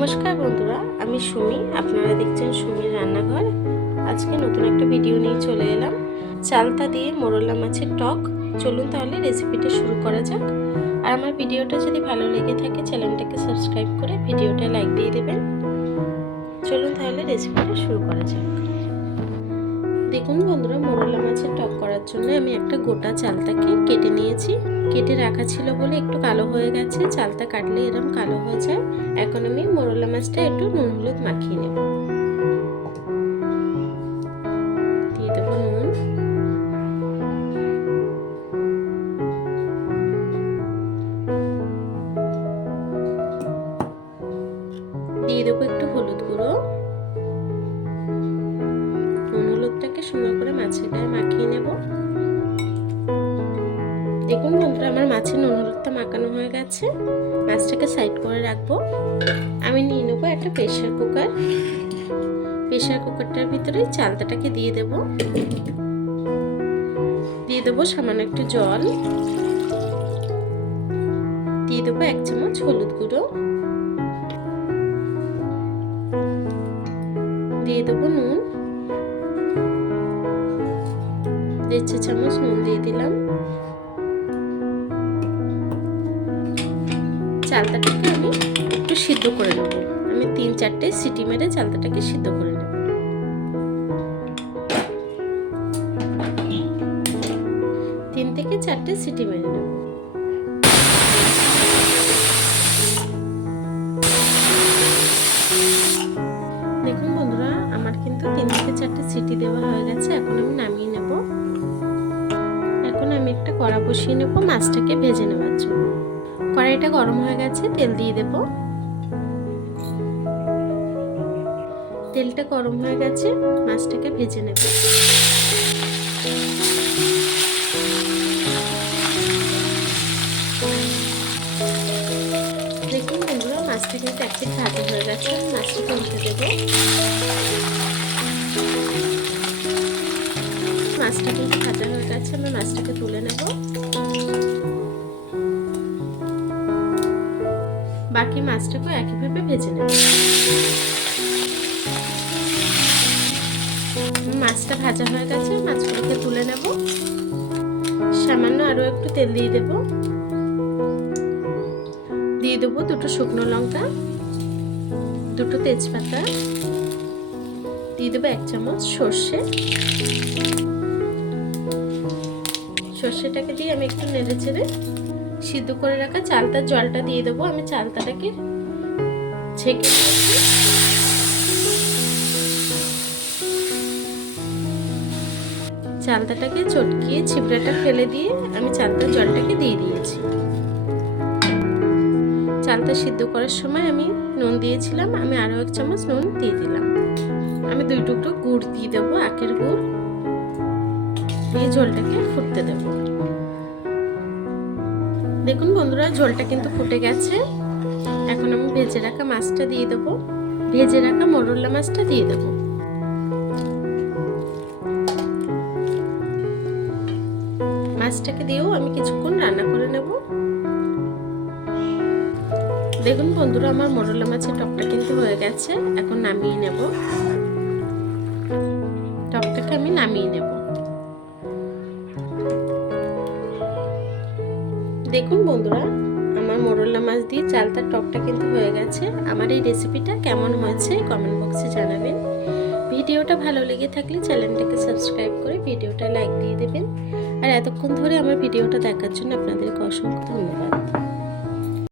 নমস্কার বন্ধুরা, আমি সুমি। আপনারা দেখছেন সুমির রান্নাঘর। আজকে নতুন একটা ভিডিও নিয়ে চলে এলাম। চালতা দিয়ে মোরলা মাছের টক। চলুন তাহলে রেসিপিটা শুরু করা যাক। আর আমার ভিডিওটা যদি ভালো লেগে থাকে চ্যানেলটাকে সাবস্ক্রাইব করে ভিডিওটা লাইক দিয়ে দেবেন। চলুন তাহলে রেসিপিটা শুরু করা যাক। দেখুন বন্ধুরা, মোরলা মাছের টক করার জন্য আমি একটা গোটা চালতাকে কেটে নিয়েছি। কেটে রাখা ছিল বলে একটু কালো হয়ে গেছে। চালটা কাটলে এরম কালো হয়ে যায়। এখন আমি মোরলা মাছটা একটু নুন হলুদ মাখিয়ে নেব। মাছের মাখিয়ে নেব। দেখুন বন্ধুরা, আমার মাছের নুন হলুদটা মাখানো হয়ে গেছে। মাছটাকে সাইড করে রাখব। আমি নিয়ে নেব একটা প্রেশার কুকার। প্রেশার কুকারটার ভিতরে চালতাটাকে দিয়ে দেব। দিয়ে দেবো সামান্য একটু জল। দিয়ে দেবো এক চামচ হলুদ গুঁড়ো। দিয়ে দেবো নুন। দেড় চা চামচ নুন দিয়ে দিলাম। চালতাটাকে আমি একটু সিদ্ধ করে নেব। আমি তিন চারটে সিটি মেরে চালতাটাকে সিদ্ধ করে নেব। তিন থেকে চারটে সিটি মেরে নেব। দেখুন বন্ধুরা, আমার কিন্তু তিন থেকে চারটে সিটি দেওয়া হয়ে গেছে। এখন আমি নামিয়ে নেব। আমি একটা কড়া বসিয়ে নেব, মাছটাকে ভেজে নেওয়ার জন্য। কড়াইটা গরম হয়ে গেছে, তেল দিয়ে দেব। তেলটা গরম হয়ে গেছে, মাছটাকে ভেজে নেব। দেখুন বন্ধুরা, মাছটা কিন্তু এক পিট ভাজা হয়ে গেছে মাছটাকে উঠে দেবো। মাছটা কিন্তু ভাজা হয়ে গেছে আমি মাছটাকে তুলে নেব। বাকি মাছটাকেও একইভাবে ভেজে নেব। মাছটা ভাজা হয়ে গেছে, মাছগুলোকে তুলে নেব। সামান্য আরও একটু তেল দিয়ে দেব। দিয়ে দেবো দুটো শুকনো লঙ্কা, দুটো তেজপাতা। দিয়ে দেবো এক চামচ সর্ষে। সর্ষেটাকে দিয়ে আমি একটু নেড়ে চেড়ে সিদ্ধ করে রাখা চালতার জলটা দিয়ে দেবো। আমি চালতাটাকে ছেঁকে চালতাটাকে চটকিয়ে ছিবড়াটা ফেলে দিয়ে আমি চালতার জলটাকে দিয়ে দিয়েছি। চালতা সিদ্ধ করার সময় আমি নুন দিয়েছিলাম। আমি আরও এক চামচ নুন দিয়ে দিলাম। আমি দুই টুকরো গুড় দিয়ে দেবো, আখের গুড়। দিয়ে ঝোলটাকে ফুটতে দেবো। দেখুন বন্ধুরা, ঝোলটা কিন্তু ফুটে গেছে। এখন আমি ভেজে রাখা মাছটা দিয়ে দেবো। ভেজে রাখা মরল্লা মাছটা দিয়ে দেবো। মাছটাকে দিয়েও আমি কিছুক্ষণ রান্না করে নেব। দেখুন বন্ধুরা, আমার মরল্লা মাছের টকটা কিন্তু হয়ে গেছে। এখন নামিয়ে নেব। টকটাকে আমি নামিয়ে নেব। দেখুন বন্ধুরা, আমার মোরল্লা মাছ দিয়ে চালতার টকটা কিন্তু হয়ে গেছে। আমার এই রেসিপিটা কেমন হয়েছে কমেন্ট বক্সে জানাবেন। ভিডিওটা ভালো লেগে থাকলে চ্যানেলটাকে সাবস্ক্রাইব করে ভিডিওটা লাইক দিয়ে দেবেন। আর এতক্ষণ ধরে আমার ভিডিওটা দেখার জন্য আপনাদেরকে অসংখ্য ধন্যবাদ।